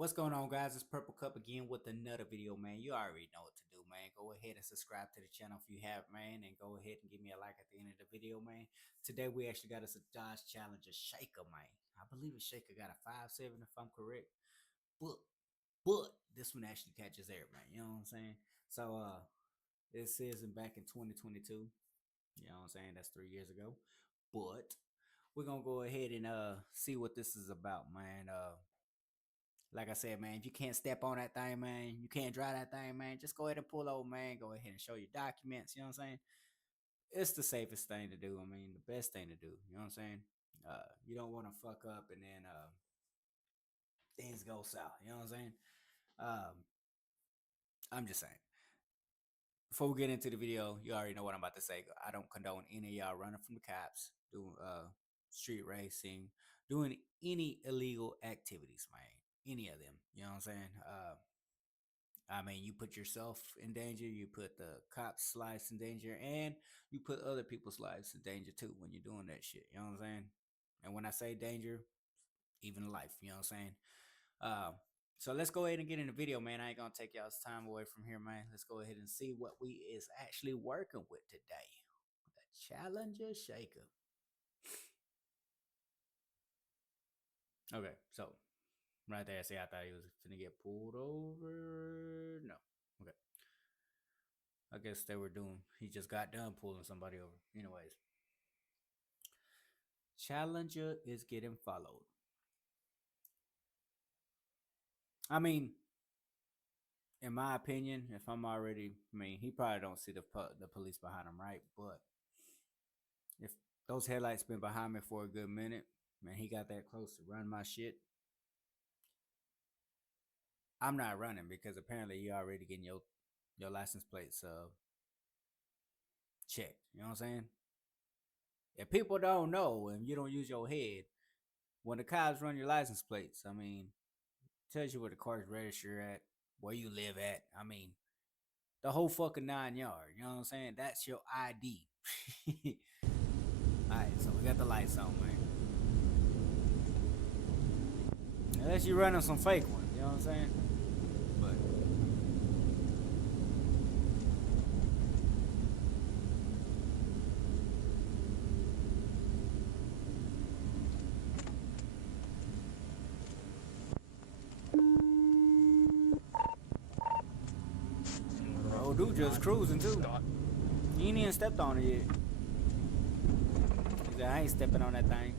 What's going on, guys? It's Purple Cup again with another video, man. You already know what to do, man. Go ahead and subscribe to the channel if you have, man, and go ahead and give me a like at the end of the video, man. Today we actually got us a Dodge Challenger Shaker, man. I believe a Shaker got a 5.7 if I'm correct, but this one actually catches air, man. You know what I'm saying? So this is back in 2022. You know what I'm saying? That's 3 years ago, but we're gonna go ahead and see what this is about, man. Like I said, man, if you can't step on that thing, man, you can't drive that thing, man, just go ahead and pull over, man. Go ahead and show your documents. You know what I'm saying? It's the safest thing to do. I mean, the best thing to do. You know what I'm saying? You don't want to fuck up and then things go south. You know what I'm saying? Um, I'm just saying. Before we get into the video, you already know what I'm about to say. I don't condone any of y'all running from the cops, doing street racing, doing any illegal activities, man. Any of them. You know what I'm saying? I mean, you put yourself in danger, you put the cops' lives in danger, and you put other people's lives in danger too when you're doing that shit. You know what I'm saying? And when I say danger, even life. You know what I'm saying? Uh, so let's go ahead and get in the video, man. I ain't gonna take y'all's time away from here, man. Let's go ahead and see what we is actually working with today. The Challenger Shaker. Okay, so right there, see, I thought he was gonna get pulled over. No. Okay. I guess they were doing, he just got done pulling somebody over. Anyways, Challenger is getting followed. I mean, in my opinion, if I'm already, I mean, he probably don't see the police behind him, right? But if those headlights been behind me for a good minute, man, he got that close to run my shit, I'm not running because apparently you already getting your license plates checked. You know what I'm saying? If people don't know and you don't use your head, when the cops run your license plates, I mean, tells you where the car's registered at, where you live at. I mean, the whole fucking 9 yards. You know what I'm saying? That's your ID. Alright, so we got the lights on, man. Unless you're running some fake ones, you know what I'm saying? But oh, dude just cruising too. He ain't even stepped on it yet. He said, I ain't stepping on that thing.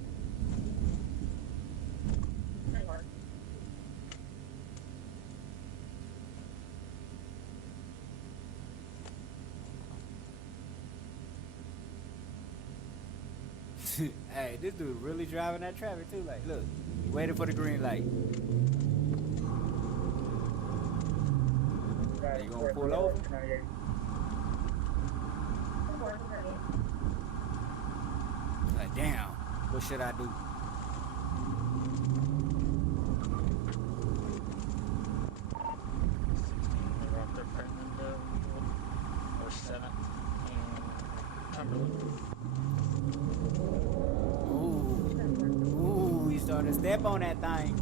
Hey, this dude really driving that traffic too. Like, look, he waiting for the green light. Are you gonna pull over? Like, damn, what should I do? Ooh, he started to step on that thing.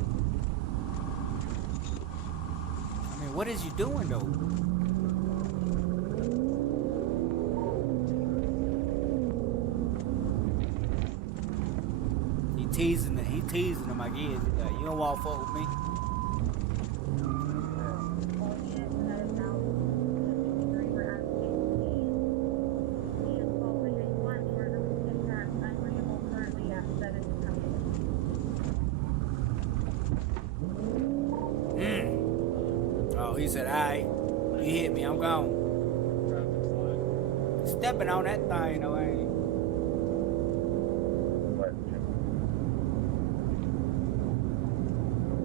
I mean, what is you doing though? He teasing him, I guess. He's like, you don't want to fuck with me. Oh, he said, alright, you hit me, I'm gone. Stepping on that thing, though, ain't he?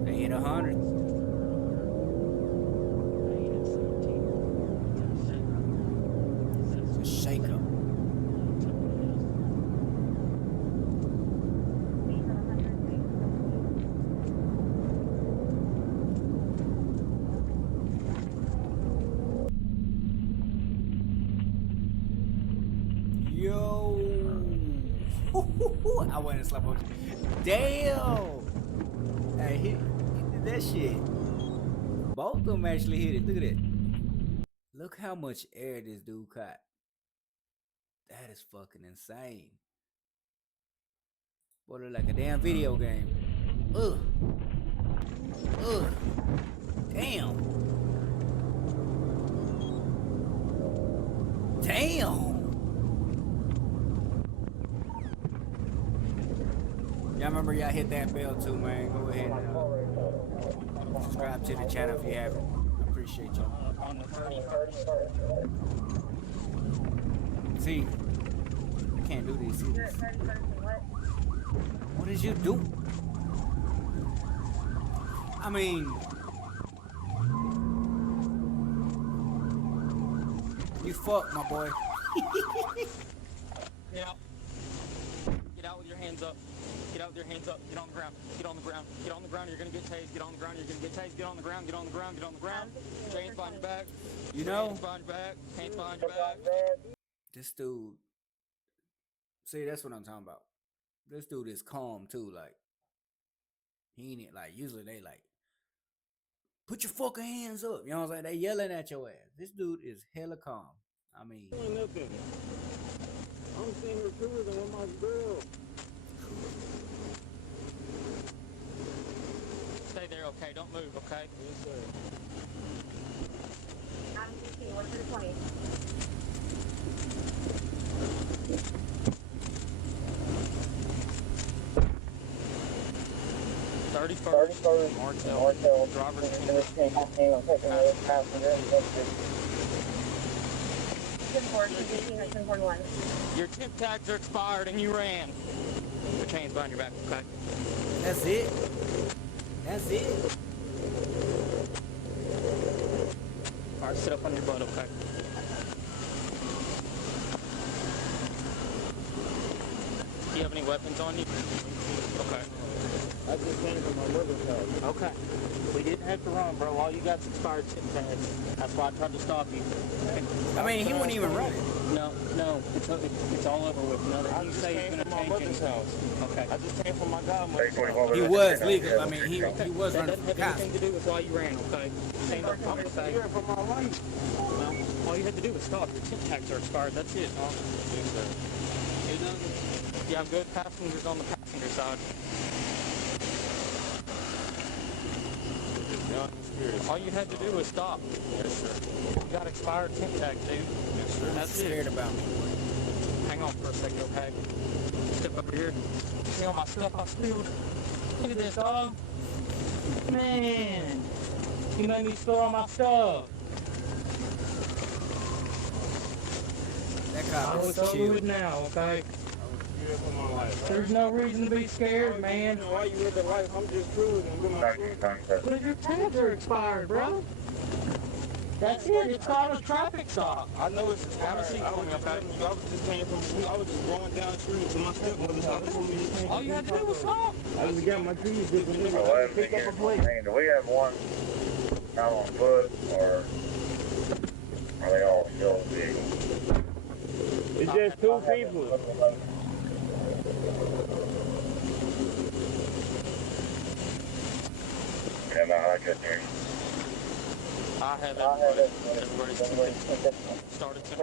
They hit 100. It's a shaker. Yo. I went and slept on you. Damn. Hey, he did that shit. Both of them actually hit it. Look at that. Look how much air this dude caught. That is fucking insane. Boy, look like a damn video game. Ugh. Ugh. Damn. Damn. Y'all remember y'all hit that bell too, man. Go ahead and subscribe to the channel if you haven't. I appreciate y'all. On the 30. See, I can't do these. See this? What did you do? I mean, you fucked, my boy. Get out. Get out with your hands up. Get out with your hands up. Get on the ground. Get on the ground. Get on the ground. You're gonna get tased. Get on the ground. You're gonna get tased. Get on the ground. Get on the ground. Get on the ground. Chains behind your back. You know, Hands behind your back. Hands behind your back. this dude. See, that's what I'm talking about. This dude is calm too. Like he ain't like usually they like put your fucking hands up. You know what I'm saying? They yelling at your ass. This dude is hella calm. I mean, Nothing. I'm sitting here cruising with my girl. Stay there, okay? Don't move, okay? Yes, sir. I'm 15, 1 to the 20. Martell, driver's Your tip tags are expired and you ran. Your chains behind your back, okay? that's it. That's it. Alright, sit up on your butt, okay? Do you have any weapons on you? Okay. I just came from my mother's house. Okay. We didn't have to run, bro. All you got's expired tip tags. That's why I tried to stop you. I mean, he wasn't even running. No, it's all over with. I You just say came you're from gonna my take mother's it. house. Okay. I just came from my godmother's house. He was legal. I mean, he was That running doesn't from the have cops. anything to do with why you ran, okay? Stand up. I'm gonna say. Here for my life. Well, all you had to do was stop. Your tip tags are expired. That's it. Yes, sir. You have good passengers on the passenger side. Yeah, I'm scared. All you had to do was stop. Yes, sir. You got expired tip tags, dude. Yes, sir. That's Scared it. about me. Hang on for a second, okay? Step over here. See all my stuff I spilled? Look at this, dog. Man. You made me spill all my stuff. That I cop was was so chill. good now, okay? I was scared for my life. There's no reason to be scared, man. Why you with the life? I'm just cruising with my friend. Because your tags are expired, bro. That's it. It's called a traffic stop. I know it's expired. I was just came from. I was just going down the street to my stepmother's house. All you had to do was stop. I just got my keys. Just pick up a plate. Do we have one out on foot, or are they all still big? It's just two people. Yeah, no, I couldn't hear you. I have everybody. Everybody's thinking. Started to. 10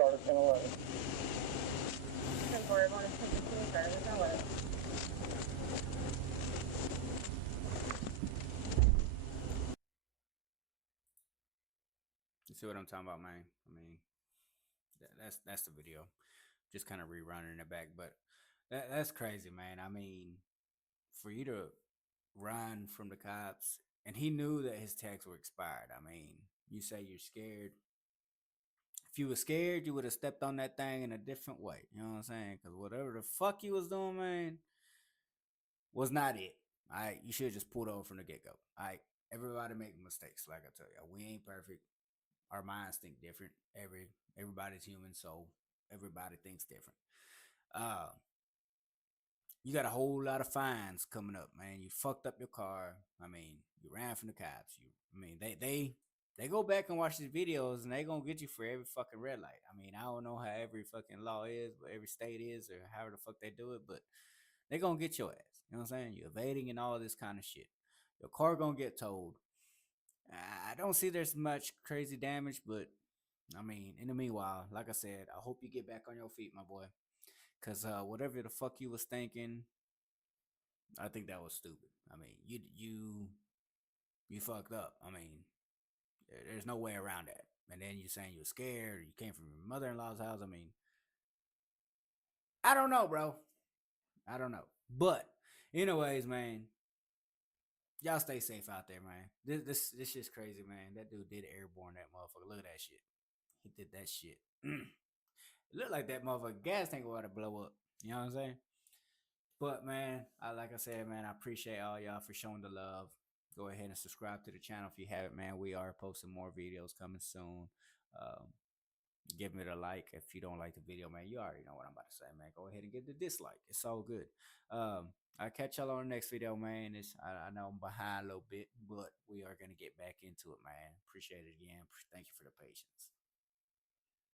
4, everyone is 15, sir. There's no way. You see what I'm talking about, man? I mean, that's the video. Just kind of rerunning it back, but that's crazy, man. I mean, for you to run from the cops, and he knew that his tags were expired. I mean, you say you're scared. If you were scared, you would have stepped on that thing in a different way. You know what I'm saying? Because whatever the fuck you was doing, man, was not it. All right, you should have just pulled over from the get go. All right, everybody make mistakes. Like I tell you, we ain't perfect. Our minds think different. Everybody's human, so everybody thinks different. Uh, you got a whole lot of fines coming up, man. You fucked up your car. I mean, you ran from the cops. They go back and watch these videos and they gonna get you for every fucking red light. I mean, I don't know how every fucking law is, but every state is, or however the fuck they do it, but they gonna get your ass. You know what I'm saying? You're evading and all this kind of shit. Your car gonna get towed. I don't see there's much crazy damage, but I mean, in the meanwhile, like I said, I hope you get back on your feet, my boy. Cause whatever the fuck you was thinking, I think that was stupid. I mean, you fucked up. I mean, there's no way around that. And then you saying you're scared, you came from your mother-in-law's house. I mean, I don't know, bro. I don't know. But anyways, man, y'all stay safe out there, man. This shit's crazy, man. That dude did airborne that motherfucker. Look at that shit. He did that shit. It looked like that motherfucker gas tank about to blow up. You know what I'm saying? But man, like I said, man, I appreciate all y'all for showing the love. Go ahead and subscribe to the channel if you haven't, man. We are posting more videos coming soon. Um, give it a like if you don't like the video, man. You already know what I'm about to say, man. Go ahead and give the dislike. It's all good. I'll catch y'all on the next video, man. I know I'm behind a little bit, but we are gonna get back into it, man. Appreciate it again. Thank you for the patience.